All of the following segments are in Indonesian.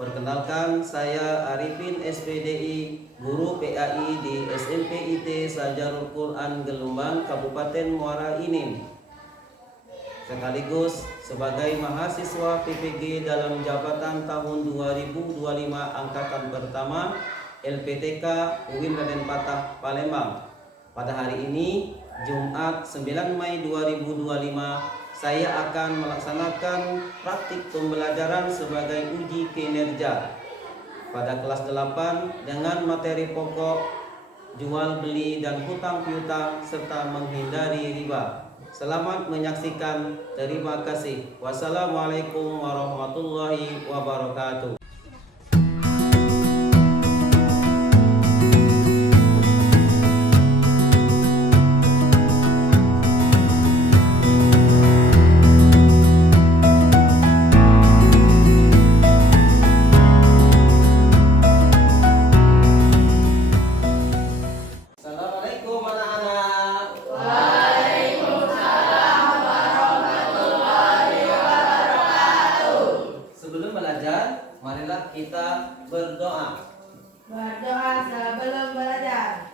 Perkenalkan, saya Arifin SPDI, guru PAI di SMP IT Sajarul Quran Gelembang, Kabupaten Muara Enim. Sekaligus sebagai mahasiswa PPG dalam jabatan tahun 2025 angkatan pertama LPTK UIN Raden Patah Palembang. Pada hari ini, Jumat 9 Mei 2025, saya akan melaksanakan praktik pembelajaran sebagai uji kinerja pada kelas 8 dengan materi pokok jual beli dan hutang piutang serta menghindari riba. Selamat menyaksikan. Terima kasih. Wassalamualaikum warahmatullahi wabarakatuh. Assalamualaikum anak-anak. Waalaikumsalam warahmatullahi wabarakatuh. Sebelum belajar, marilah kita berdoa. Berdoa sebelum belajar.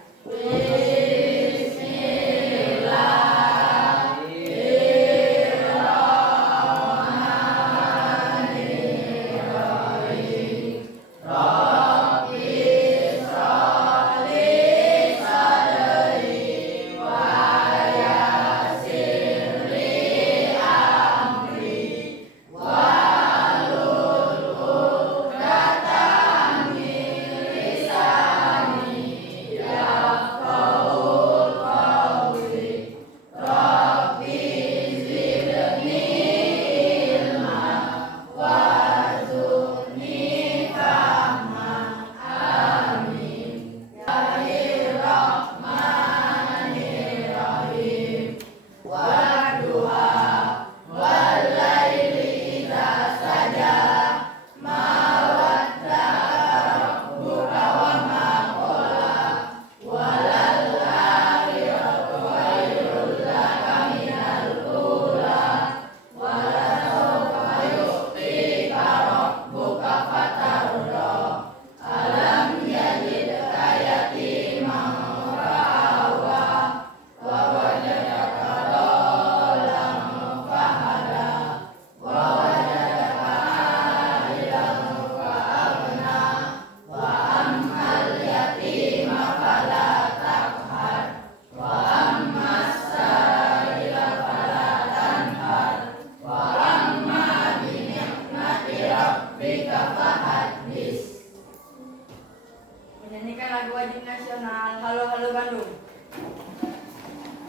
Menyanyikan lagu wajib nasional Halo Halo Bandung.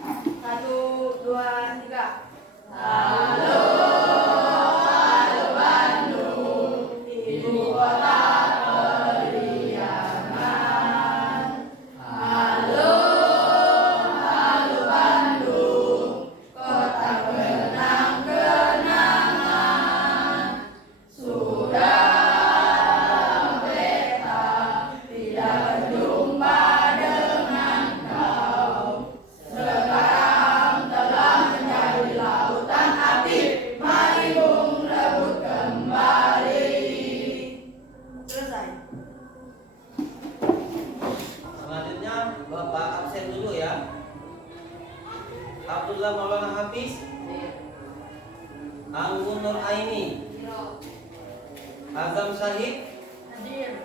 1, 2, 3. Halo Halo Bandung, ibu kota periangan. Halo Halo Bandung, kota kenang-kenangan. Sudah Bapak absen dulu ya. Abdullah Maulana Hafiz, Anggun Nur Aini, Azam Syahid. Hadir.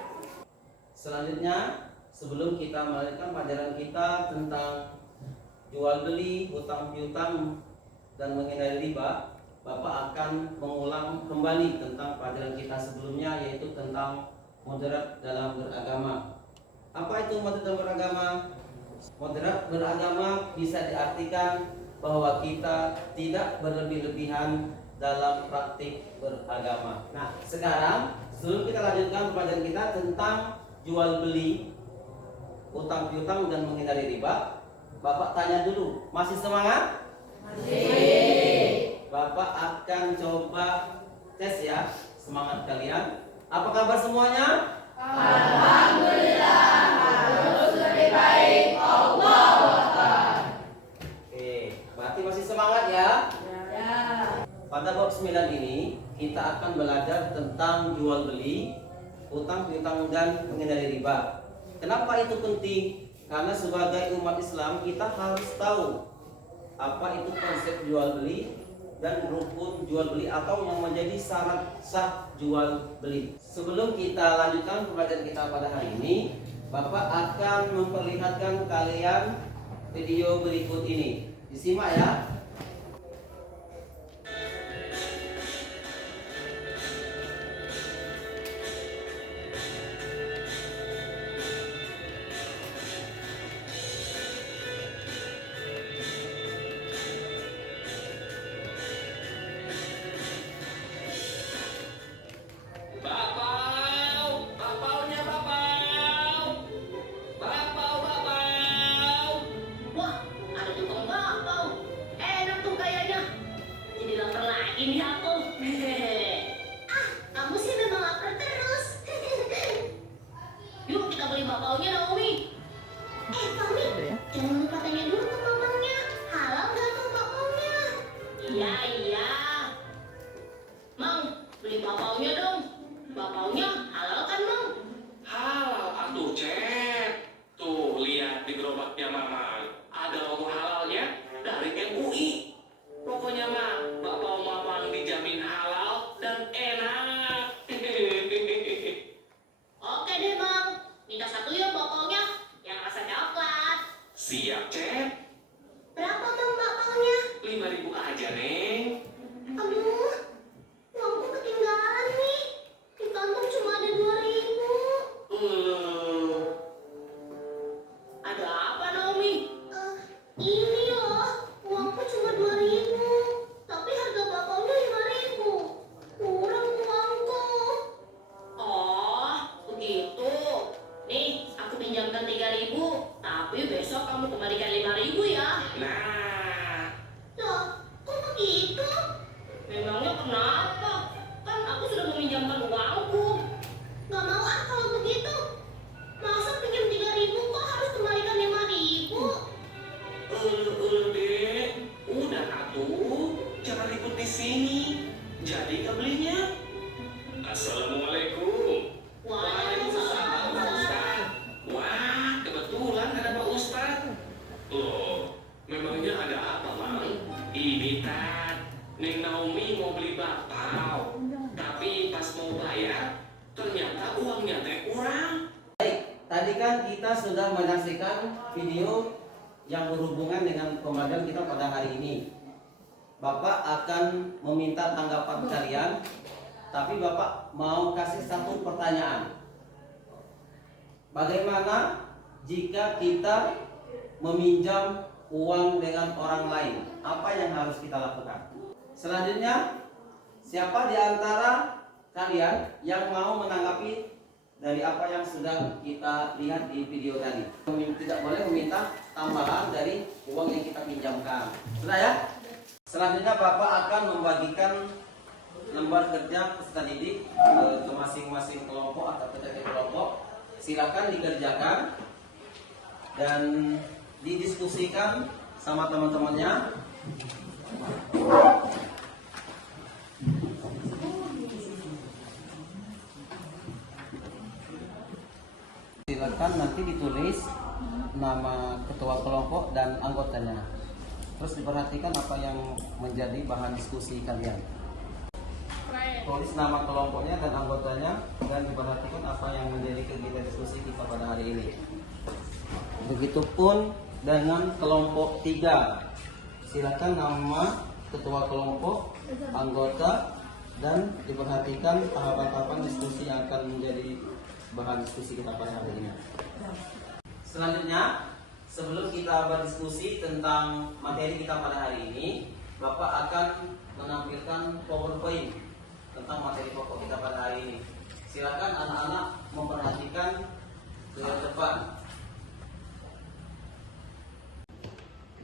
Selanjutnya, sebelum kita melanjutkan pelajaran kita tentang jual beli, hutang piutang dan menghindari riba, Bapak akan mengulang kembali tentang pelajaran kita sebelumnya, yaitu tentang moderat dalam beragama. Apa itu moderat dalam beragama? Moderat beragama bisa diartikan bahwa kita tidak berlebih-lebihan dalam praktik beragama. Nah, sekarang sebelum kita lanjutkan pelajaran kita tentang jual beli, utang piutang dan menghindari riba, Bapak tanya dulu, masih semangat? Masih. Bapak akan coba tes ya semangat kalian. Apa kabar semuanya? Alhamdulillah, harus lebih baik. Allah Akbar. Oke, berarti masih semangat ya? Ya. Pada bab 9 ini kita akan belajar tentang jual beli, hutang piutang dan menghindari riba. Kenapa itu penting? Karena sebagai umat Islam kita harus tahu apa itu konsep jual beli dan rukun jual beli atau yang menjadi syarat sah jual beli. Sebelum kita lanjutkan pembelajaran kita pada hari ini, Bapak akan memperlihatkan kalian video berikut ini. Disimak ya. Wah, ada tukang bakpao. Enak tuh kayaknya. Jadi lapar lagi nih aku. Ah, kamu sih memang lapar terus. Yuk kita beli bakpaonya, Naomi. Tommy, jangan lupa tanya dulu ke mamangnya. Halal nggak tuh bakpaonya? Iya, iya. Mang, beli bakpaonya dong. Bakpaonya halal kan, Mang? Halal atuh Cep. Tuh lihat di gerobaknya Mama. Ada logo halalnya dari MUI. Pokoknya mah bakpao Mamang dijamin halal dan enak. Oke deh, Bang. Minta satu ya bakpaonya yang rasa coklat. Siap Cep. Berapa tuh bakpaonya? 5.000 aja Neng. Aduh, uangku ketinggalan nih. Di kantong cuma ada 2.000. Ada apa, Naomi? Ini loh, uangku cuma 2.000. Tapi harga bakpaonya 5.000. Kurang uangku. Oh, begitu. Nih, aku pinjamkan 3.000. Tapi besok kamu kembalikan 5.000 ya. Nah, Loh, kok begitu? Memangnya kenapa? Kan aku sudah meminjamkan uangku. Gak mau ah kalau begitu. Masa pinjam 3.000 kok harus kembalikan 5.000? Dek. Udah atuh. Jangan ribut di sini. Jadi kebelinya. Assalamualaikum. Waalaikumsalam, Ustaz. Wah, kebetulan ada Pak Ustadz. Loh, memangnya ada apa, Bang? Ini, Tat. Neng Naomi mau beli bakpao. Tapi pas mau bayar, ternyata uangnya teh kurang. Tadi kan kita sudah menyaksikan video yang berhubungan dengan pembelajaran kita pada hari ini. Bapak akan meminta tanggapan kalian, tapi Bapak mau kasih satu pertanyaan. Bagaimana jika kita meminjam uang dengan orang lain? Apa yang harus kita lakukan? Selanjutnya, siapa di antara kalian yang mau menanggapi dari apa yang sudah kita lihat di video tadi? Tidak boleh meminta tambahan dari uang yang kita pinjamkan. Sudah ya? Selanjutnya Bapak akan membagikan lembar kerja peserta didik ke masing-masing kelompok atau ketua kelompok. Silakan dikerjakan dan didiskusikan sama teman-temannya. Silakan nanti ditulis nama ketua kelompok dan anggotanya. Terus diperhatikan apa yang menjadi bahan diskusi kalian. Tulis nama kelompoknya dan anggotanya dan diperhatikan apa yang menjadi kegiatan diskusi kita pada hari ini. Begitupun dengan kelompok 3. Silakan nama ketua kelompok, anggota, dan diperhatikan tahapan-tahapan diskusi yang akan menjadi bahan diskusi kita pada hari ini. Selanjutnya, sebelum kita berdiskusi tentang materi kita pada hari ini, Bapak akan menampilkan PowerPoint tentang materi pokok kita pada hari ini. Silakan anak-anak memperhatikan ke depan.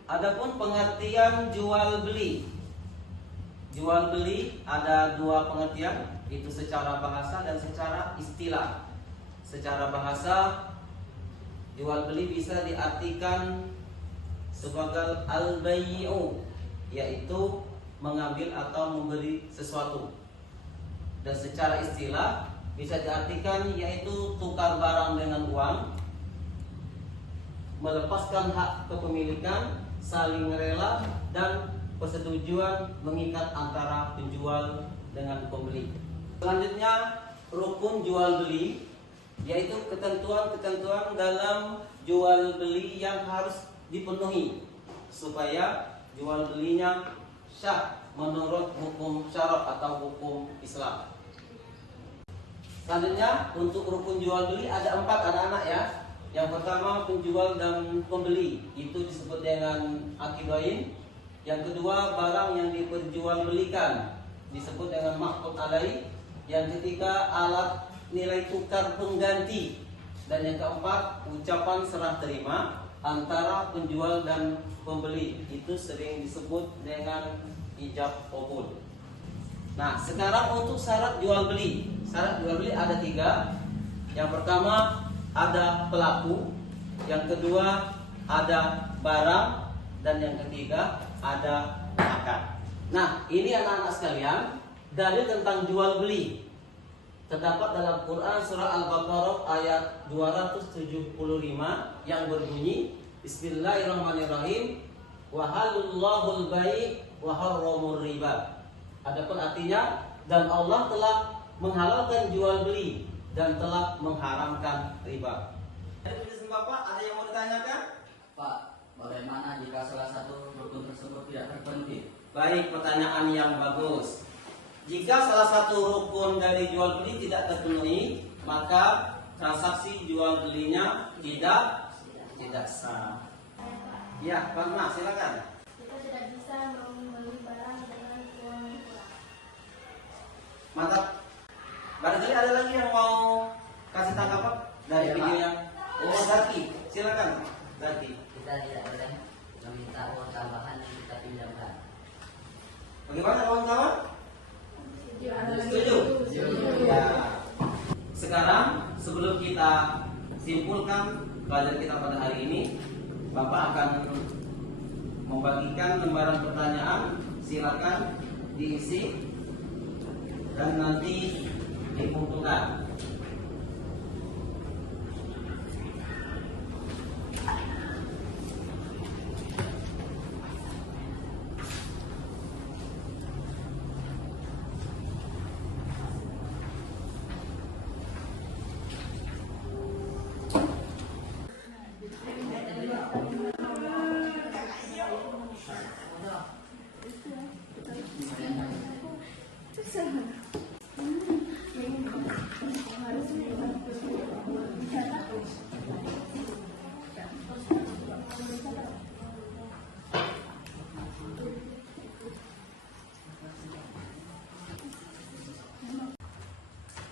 Adapun pengertian jual beli. Jual beli ada dua pengertian, itu secara bahasa dan secara istilah. Secara bahasa, jual beli bisa diartikan sebagai al-bay'u, yaitu mengambil atau membeli sesuatu. Dan secara istilah bisa diartikan yaitu tukar barang dengan uang, melepaskan hak kepemilikan, saling rela, dan persetujuan mengikat antara penjual dengan pembeli. Selanjutnya rukun jual beli, yaitu ketentuan-ketentuan dalam jual beli yang harus dipenuhi supaya jual belinya syah menurut hukum syarak atau hukum Islam. Selanjutnya untuk rukun jual beli ada 4 anak-anak ya. Yang pertama penjual dan pembeli, itu disebut dengan akibain. Yang kedua barang yang diperjualbelikan disebut dengan mahkut alaih. Yang ketiga alat nilai tukar pengganti. Dan yang keempat ucapan serah terima antara penjual dan pembeli, itu sering disebut dengan ijab qabul. Nah sekarang untuk syarat jual beli. Syarat jual beli ada 3. Yang pertama ada pelaku, yang kedua ada barang, dan yang ketiga ada akad. Nah ini anak-anak sekalian, dalil tentang jual beli terdapat dalam Quran surah Al-Baqarah ayat 275 yang berbunyi Bismillahirrahmanirrahim wa halallahu al-bai' wa harramur riba. Adapun artinya, dan Allah telah menghalalkan jual beli dan telah mengharamkan riba. Bapak, ada yang mau ditanyakan? Pak, bagaimana jika salah satu rukun tersebut tidak terpenuhi? Baik, pertanyaan yang bagus. Jika salah satu rukun dari jual beli tidak terpenuhi, maka transaksi jual belinya tidak sah. Ya, Pak Mas, silakan. Kita tidak bisa membeli barang dengan uang yang kurang. Mantap. Barangkali ada lagi yang mau kasih tanggapan dari Ya, video Pak. yang Zaki, silakan Zaki. Kita tidak boleh meminta uang tambahan yang kita pinjamkan. Bagaimana kawan-kawan? Setuju? Ya. Sekarang sebelum kita simpulkan pelajaran kita pada hari ini, Bapak akan membagikan lembaran pertanyaan. Silakan diisi dan nanti dikumpulkan.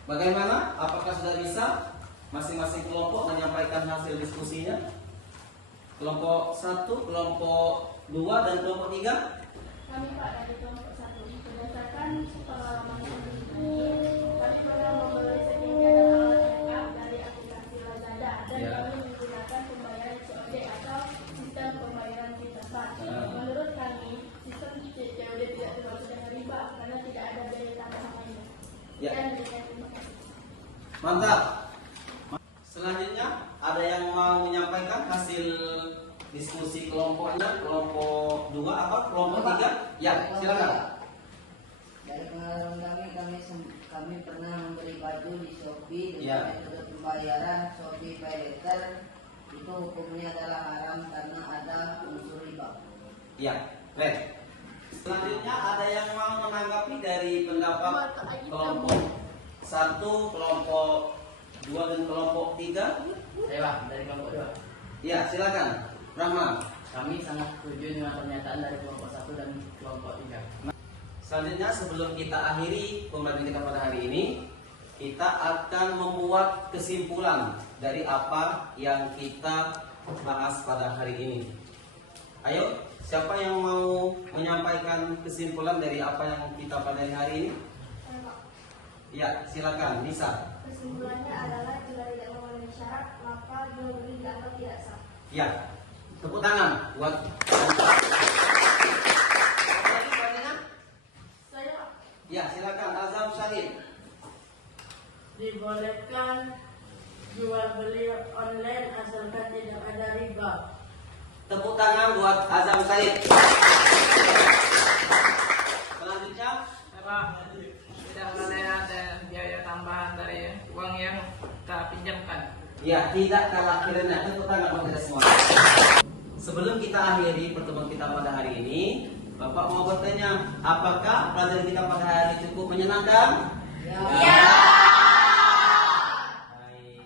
Bagaimana? Apakah sudah bisa masing-masing kelompok menyampaikan hasil diskusinya? Kelompok 1, kelompok 2, dan kelompok 3? Kami Pak dari kelompok 1, berdasarkan pengalaman ibu, kami pernah membeli sehingga alat make dari aplikasi Lazada dan Ya. kami menggunakan pembayaran COD atau sistem pembayaran di tempat. Ya. Menurut kami, sistem COD tidak terlalu dengan riba karena tidak ada biaya tambahan lainnya. Ya. Dan dengan terima kasih. Mantap. Selanjutnya ada yang mau menyampaikan hasil diskusi kelompoknya, kelompok 2 apa? Kelompok 3? Ya, silakan. Dari pengalaman kami pernah membeli baju di Shopee dengan Ya. metode pembayaran Shopee Pay Later. Itu hukumnya adalah haram karena ada unsur riba. Ya, baik. Selanjutnya ada yang mau menanggapi dari pendapat kelompok 1, kelompok 2, dan kelompok 3? Saya Pak, dari kelompok 2. Ya, silakan. Rahman. Kami sangat setuju dengan pernyataan dari kelompok 1 dan kelompok 3. Selanjutnya sebelum kita akhiri pembelajaran kita pada hari ini, kita akan membuat kesimpulan dari apa yang kita bahas pada hari ini. Ayo, siapa yang mau menyampaikan kesimpulan dari apa yang kita pada hari ini? Saya, Pak. Ya, silakan, Nisa. Kesimpulannya adalah jika tidak memenuhi syarat, maka jual beli dianggap tidak sah. Ya, tepuk tangan buat. Apa lagi pertanyaan? Saya, Pak. Ya, silakan Azam Syahid. Riba membolehkan jual beli online asalkan tidak ada riba. Tepuk tangan buat Azam Said. Selanjutnya, Apa? Tidak boleh ada biaya tambahan dari uang yang kita pinjamkan. ya tidak kalah kiranya. Tepuk tangan buat kita semua. Sebelum kita akhiri pertemuan kita pada hari ini, Bapak mau bertanya, apakah pelajaran kita pada hari ini cukup menyenangkan? Ya. Baik.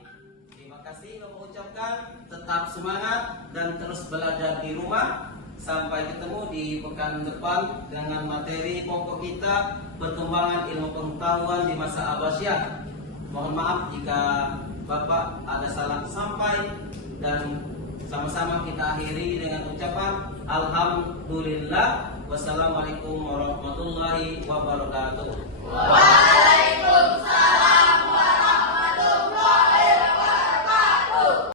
Terima kasih Bapak ucapkan. Tetap semangat dan terus belajar di rumah. Sampai ketemu di pekan depan dengan materi pokok kita, perkembangan ilmu pengetahuan di masa Abbasiyah. Mohon maaf jika Bapak ada salah sampai, dan sama-sama kita akhiri dengan ucapan Alhamdulillah. Wassalamualaikum warahmatullahi wabarakatuh.